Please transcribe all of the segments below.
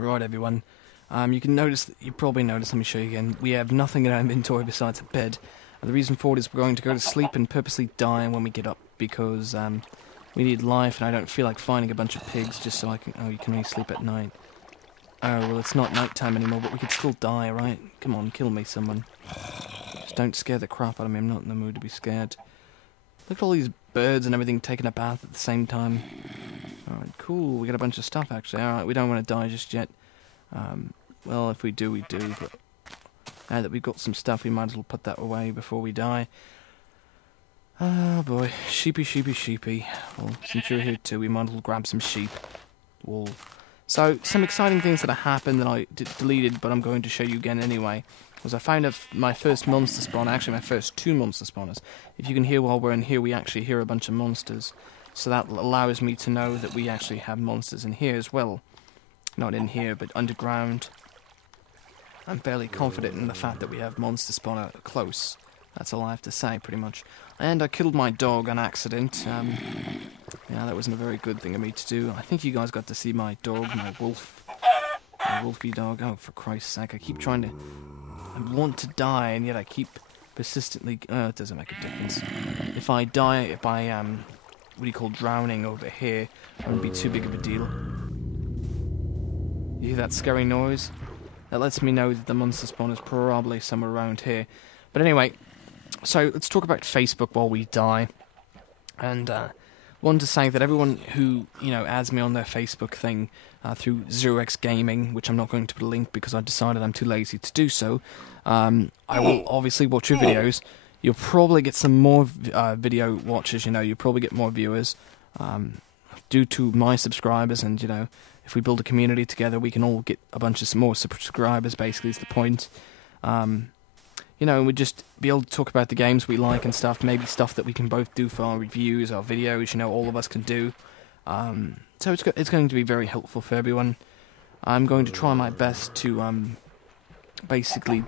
Right, everyone. You probably noticed, let me show you again, we have nothing in our inventory besides a bed. And the reason for it is we're going to go to sleep and purposely die when we get up, because we need life, and I don't feel like finding a bunch of pigs just so I can... Oh, you can only sleep at night. Oh, well, it's not nighttime anymore, but we could still die, right? Come on, kill me, someone. Just don't scare the crap out of me, I'm not in the mood to be scared. Look at all these birds and everything taking a bath at the same time. Alright, cool, we got a bunch of stuff, actually. Alright, we don't want to die just yet. Well, if we do, we do, but now that we've got some stuff, we might as well put that away before we die. Oh boy, sheepy, sheepy, sheepy. Well, since you're here too, we might as well grab some sheep. Wool. So, some exciting things that have happened that I deleted, but I'm going to show you again anyway, was I found my first monster spawn, actually my first 2 monster spawners. If you can hear while we're in here, we actually hear a bunch of monsters. So that allows me to know that we actually have monsters in here as well. Not in here, but underground. I'm fairly confident in the fact that we have monster spawner close. That's all I have to say, pretty much. And I killed my dog on accident. Yeah, that wasn't a very good thing of me to do. I think you guys got to see my dog, my wolf. My wolfy dog. Oh, for Christ's sake, I keep trying to... I want to die, and yet I keep persistently... it doesn't make a difference. If I die by, what do you call drowning over here, it wouldn't be too big of a deal. You hear that scary noise? That lets me know that the monster spawn is probably somewhere around here. But anyway, so let's talk about Facebook while we die. And wanted to say that everyone who, adds me on their Facebook thing through 0x Gaming, which I'm not going to put a link because I decided I'm too lazy to do so, I will obviously watch your videos. You'll probably get some more video watchers, you'll probably get more viewers due to my subscribers, and, if we build a community together, we can all get a bunch of more subscribers, basically, is the point. And we'd just be able to talk about the games we like and stuff, maybe stuff that we can both do for our reviews, our videos, all of us can do. So it's going to be very helpful for everyone. I'm going to try my best to basically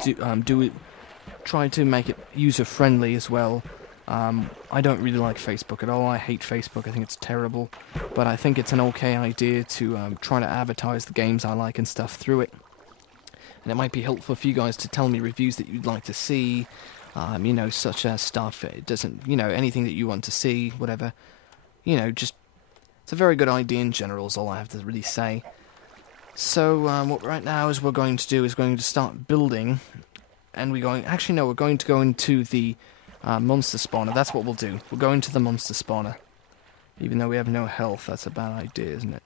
try to make it user-friendly as well. I don't really like Facebook at all. I hate Facebook. I think it's terrible. But I think it's an okay idea to try to advertise the games I like and stuff through it. And it might be helpful for you guys to tell me reviews that you'd like to see, such as stuff. It doesn't, anything that you want to see, whatever. Just, it's a very good idea in general is all I have to really say. So, what right now is we're going to do is going to start building, and we're going to go into the monster spawner. That's what we'll do. We'll go into the monster spawner. Even though we have no health, that's a bad idea, isn't it?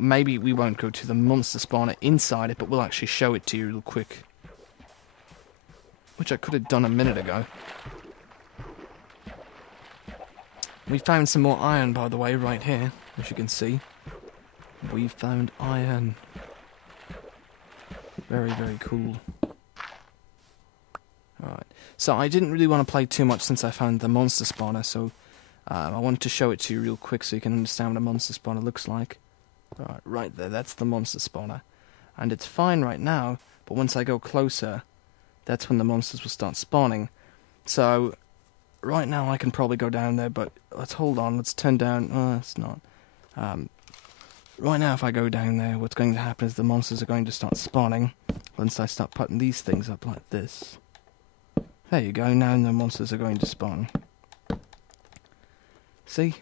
Maybe we won't go to the monster spawner inside it, but we'll actually show it to you real quick. Which I could have done a minute ago. We found some more iron, by the way, right here, as you can see. We found iron. Very, very cool. Alright, so I didn't really want to play too much since I found the monster spawner, so I wanted to show it to you real quick so you can understand what a monster spawner looks like. Alright, right there, that's the monster spawner. And it's fine right now, but once I go closer, that's when the monsters will start spawning. So, right now I can probably go down there, but let's hold on, let's turn down, it's not. Right now if I go down there, what's going to happen is the monsters are going to start spawning once I start putting these things up like this. There you go, now the monsters are going to spawn. See?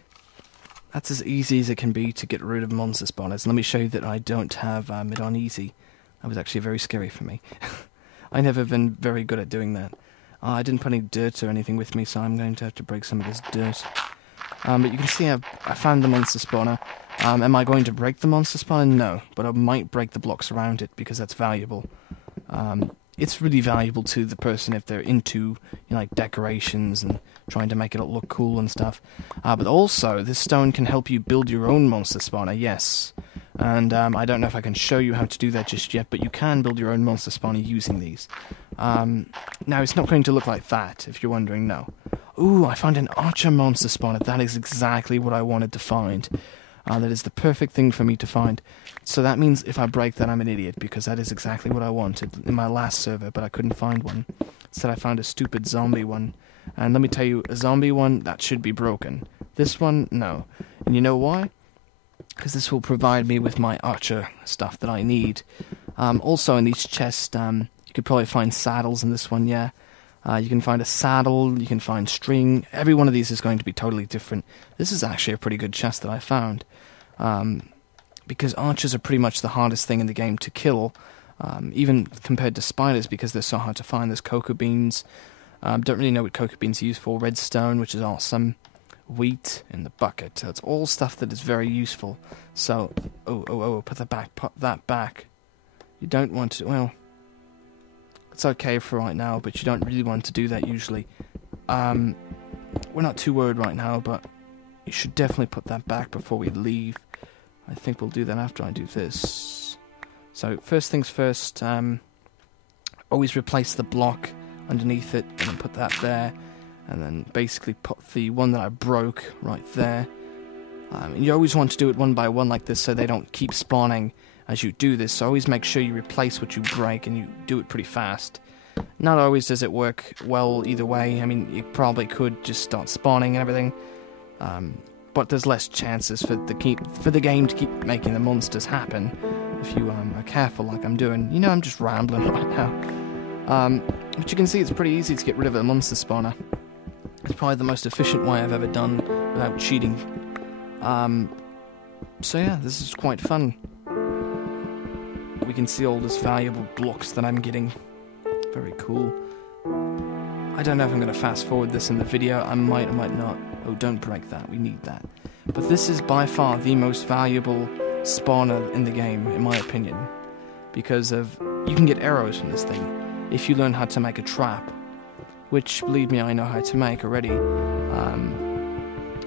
That's as easy as it can be to get rid of monster spawners. Let me show you that I don't have it on easy. That was actually very scary for me. I never been very good at doing that. I didn't put any dirt or anything with me, so I'm going to have to break some of this dirt. But you can see I found the monster spawner. Am I going to break the monster spawner? No, but I might break the blocks around it because that's valuable. It's really valuable to the person if they're into like decorations and trying to make it look cool and stuff. But also, this stone can help you build your own monster spawner, yes. And I don't know if I can show you how to do that just yet, but you can build your own monster spawner using these. Now, it's not going to look like that, if you're wondering, no. Ooh, I found an archer monster spawner. That is exactly what I wanted to find. That is the perfect thing for me to find. So that means if I break that, I'm an idiot, because that is exactly what I wanted in my last server, but I couldn't find one. Instead, I found a stupid zombie one. And let me tell you, a zombie one, that should be broken. This one, no. And you know why? because this will provide me with my archer stuff that I need. Also in these chests, you could probably find saddles in this one, yeah. You can find a saddle, you can find string. Every one of these is going to be totally different. This is actually a pretty good chest that I found. Because archers are pretty much the hardest thing in the game to kill, even compared to spiders, because they're so hard to find. There's cocoa beans. Don't really know what cocoa beans are used for. Redstone, which is awesome. Wheat in the bucket. So it's all stuff that is very useful. So, put that back. Put that back. You don't want to, well, it's okay for right now, but you don't really want to do that usually. We're not too worried right now, but you should definitely put that back before we leave. I think we'll do that after I do this. So, first things first, always replace the block underneath it, and then put that there, and then basically put the one that I broke right there. And you always want to do it one by one like this so they don't keep spawning as you do this, so always make sure you replace what you break, and you do it pretty fast. Not always does it work well either way. I mean, you probably could just start spawning and everything, but there's less chances for the game to keep making the monsters happen if you are careful like I'm doing. You know, I'm just rambling right now. But you can see it's pretty easy to get rid of a monster spawner. It's probably the most efficient way I've ever done without cheating. So yeah, this is quite fun. We can see all these valuable blocks that I'm getting. Very cool. I don't know if I'm going to fast forward this in the video. I might or might not. Oh, don't break that. We need that. But this is by far the most valuable spawner in the game, in my opinion. Because you can get arrows from this thing if you learn how to make a trap. Which, believe me, I know how to make already.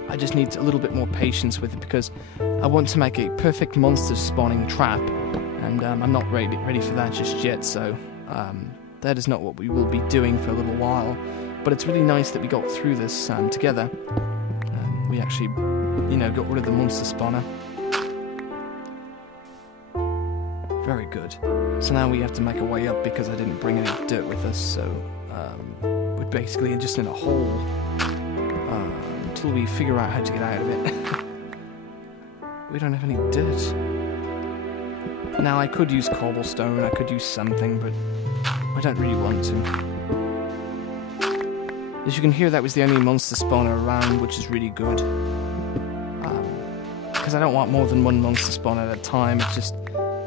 I just need a little bit more patience with it because I want to make a perfect monster spawning trap. And I'm not ready for that just yet, so that is not what we will be doing for a little while. But it's really nice that we got through this together. We actually, got rid of the monster spawner. Very good. So now we have to make our way up because I didn't bring any dirt with us, so we're basically just in a hole until we figure out how to get out of it. We don't have any dirt. Now, I could use cobblestone, I could use something, but I don't really want to. As you can hear, that was the only monster spawner around, which is really good. Because I don't want more than one monster spawner at a time. It's just,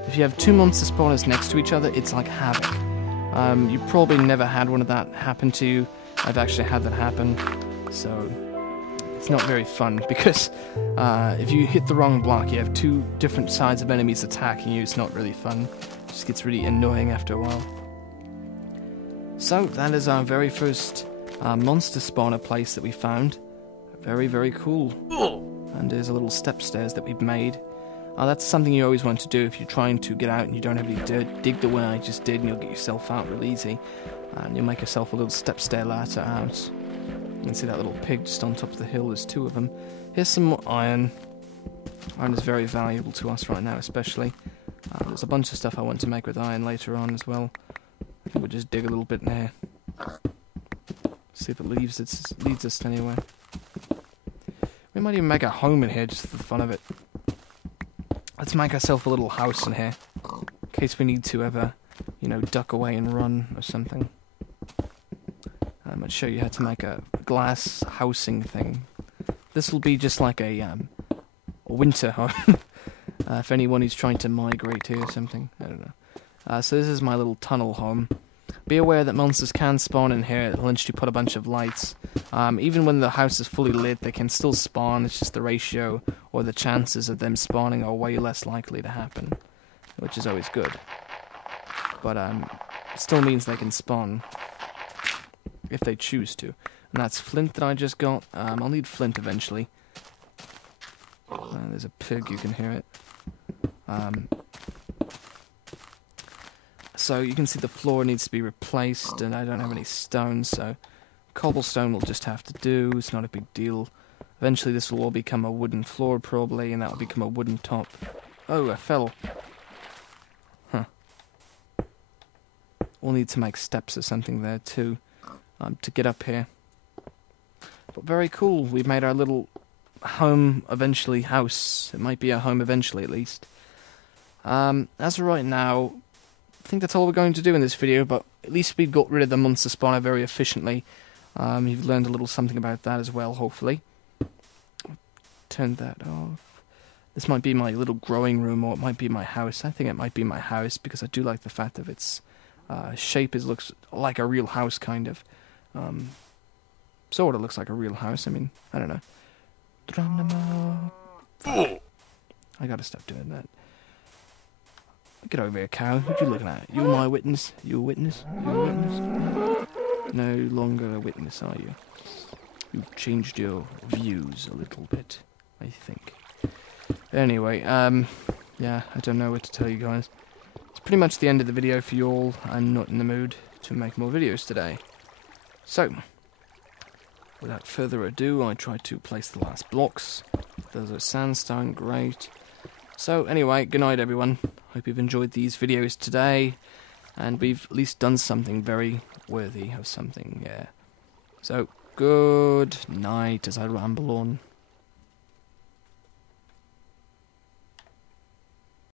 if you have two monster spawners next to each other, it's like havoc. You probably never had one of that happen to you. I've actually had that happen, so it's not very fun, because if you hit the wrong block, you have two different sides of enemies attacking you. It's not really fun. It just gets really annoying after a while. So, that is our very first monster spawner place that we found. Very, very cool. And there's a little step stairs that we've made. That's something you always want to do if you're trying to get out and you don't have any dirt. Dig the way I just did and you'll get yourself out real easy. And you'll make yourself a little step stair ladder out. You can see that little pig just on top of the hill. There's two of them. Here's some more iron. Iron is very valuable to us right now, especially. There's a bunch of stuff I want to make with iron later on as well. I think we'll just dig a little bit in here. See if it leads us anywhere. We might even make a home in here just for the fun of it. Let's make ourselves a little house in here. In case we need to ever, duck away and run or something. I'm going to show you how to make a glass housing thing. This will be just like a winter home. If anyone is trying to migrate here or something. I don't know. So this is my little tunnel home. Be aware that monsters can spawn in here once you put a bunch of lights. Even when the house is fully lit, they can still spawn. It's just the ratio or the chances of them spawning are way less likely to happen, which is always good. But it still means they can spawn if they choose to. And that's flint that I just got. I'll need flint eventually. There's a pig, you can hear it. So you can see the floor needs to be replaced, and I don't have any stones, so cobblestone will just have to do. It's not a big deal. Eventually this will all become a wooden floor probably, and that will become a wooden top. Oh, I fell. Huh. We'll need to make steps or something there too, to get up here. But very cool. We've made our little home eventually house. It might be a home eventually, at least. As of right now, I think that's all we're going to do in this video, but at least we got rid of the monster spawner very efficiently. You've learned a little something about that as well, hopefully. Turn that off. This might be my little growing room, or it might be my house. I think it might be my house, because I do like the fact that its shape looks like a real house, kind of. Sort of looks like a real house. I mean, I don't know. I gotta stop doing that. Get over here, cow. What are you looking at? You're my witness. You a witness? You a witness? No longer a witness, are you? You've changed your views a little bit, I think. Anyway, yeah, I don't know what to tell you guys. It's pretty much the end of the video for you all. I'm not in the mood to make more videos today. So, without further ado, I tried to place the last blocks. Those are sandstone, great. So, anyway, good night everyone. Hope you've enjoyed these videos today. And we've at least done something very worthy of something, yeah. So, good night as I ramble on.